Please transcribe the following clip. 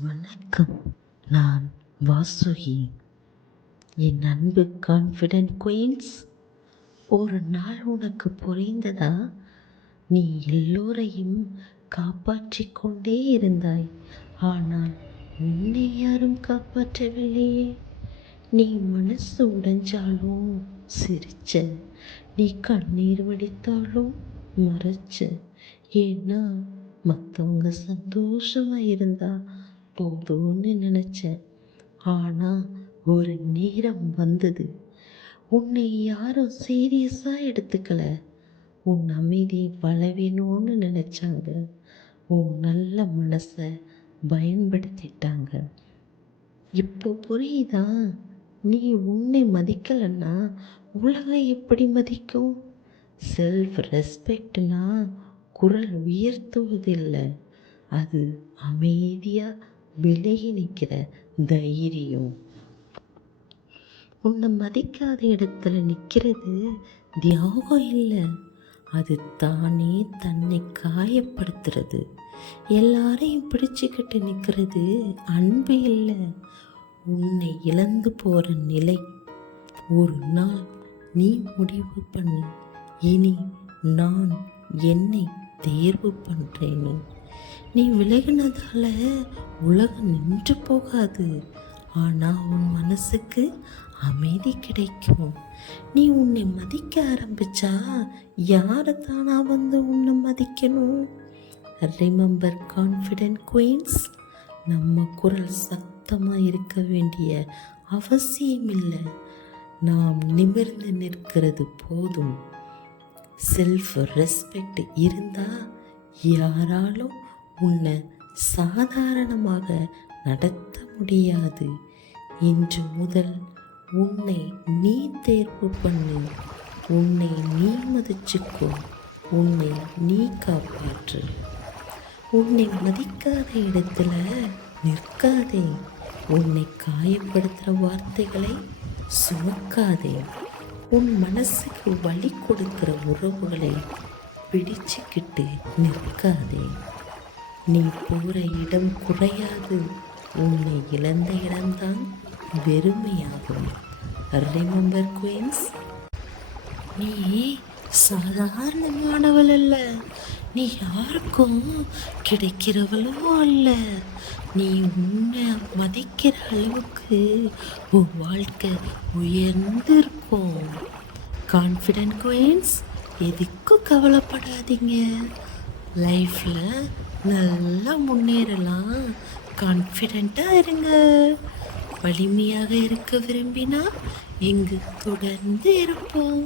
வணக்கம். நான் வாசுகி. என் அன்பு கான்ஃபிடென்ட் குயின்ஸ், ஒரு நாள் உனக்கு புரிந்ததா? நீ எல்லோரையும் காப்பாற்றிக் கொண்டே இருந்தாய், ஆனால் உன்னை யாரும் காப்பாற்றவில்லையே. நீ மனசு உடைஞ்சாலும் சிரிச்ச, நீ கண்ணீர் வடித்தாலும் மறைச்ச. ஏன்னா மற்றவங்க சந்தோஷமா இருந்தா போதும்னு நினைச்சேன். ஆனா ஒரு நேரம் வந்தது, உன்னை யாரும் சீரியஸா எடுத்துக்கல. உன் அமைதி பலவீனம்னு நினைச்சாங்க. உன் நல்ல மனசை பயன்படுத்திட்டாங்க. இப்போ புரியுதா? நீ உன்னை மதிக்கலன்னா உலகம் எப்படி மதிக்கும்? செல்ஃப் ரெஸ்பெக்ட்னா குரல் உயர்த்துவதில்லை, அது அமைதியாக விலகி நிற்கிற தைரியம். உன்னை மதிக்காத இடத்துல நிற்கிறது தியாகம் இல்லை, அது தானே தன்னை காயப்படுத்துறது. எல்லாரையும் பிடிச்சிக்கிட்டு நிற்கிறது அன்பு இல்லை, உன்னை இழந்து போகிற நிலை. ஒரு நாள் நீ முடிவு பண்ணு, இனி நான் என்னை தேர்வு பண்ணுறேன்னு. நீ விலகினதால உலகம் நின்று போகாது, ஆனால் உன் மனசுக்கு அமைதி கிடைக்கும். நீ உன்னை மதிக்க ஆரம்பிச்சா யாரை தானா வந்து உன்னை மதிக்கணும்? ரிமெம்பர் கான்ஃபிடென்ட் குயின்ஸ், நம்ம குரல் சத்தமாக இருக்க வேண்டிய அவசியம் இல்லை, நாம் நிமிர்ந்து நிற்கிறது போதும். செல்ஃப் ரெஸ்பெக்ட் இருந்தால் யாராலும் உன்னை சாதாரணமாக நடத்த முடியாது. இன்று முதல் உன்னை நீ தேர்வு பண்ணு, உன்னை நீ மதிச்சுக்கோ, உன்னை நீ காப்பாற்று. உன்னை மதிக்காத இடத்துல நிற்காதே, உன்னை காயப்படுத்துகிற வார்த்தைகளை சுமக்காதே, உன் மனசுக்கு வலி கொடுக்கிற உறவுகளை பிடிச்சுக்கிட்டு நிற்காதே. நீ போகிற இடம் குறையாது, உன்னை இழந்த இடம்தான் வெறுமையாகும். ரிமெம்பர் குயின்ஸ், நீ சாதாரணமானவள் அல்ல, நீ யாருக்கும் கிடைக்கிறவளோ அல்ல. நீ உன்னை மதிக்கிற அளவுக்கு உன் வாழ்க்கை உயர்ந்து இருக்கும். கான்ஃபிடென்ட் குயின்ஸ், எதுக்கும் கவலைப்படாதீங்க. லைஃப்பில் நல்லா முன்னேறலாம். கான்ஃபிடெண்ட்டாக இருங்க. வலிமையாக இருக்க விரும்பினா இங்கு தொடர்ந்து இருப்போம்.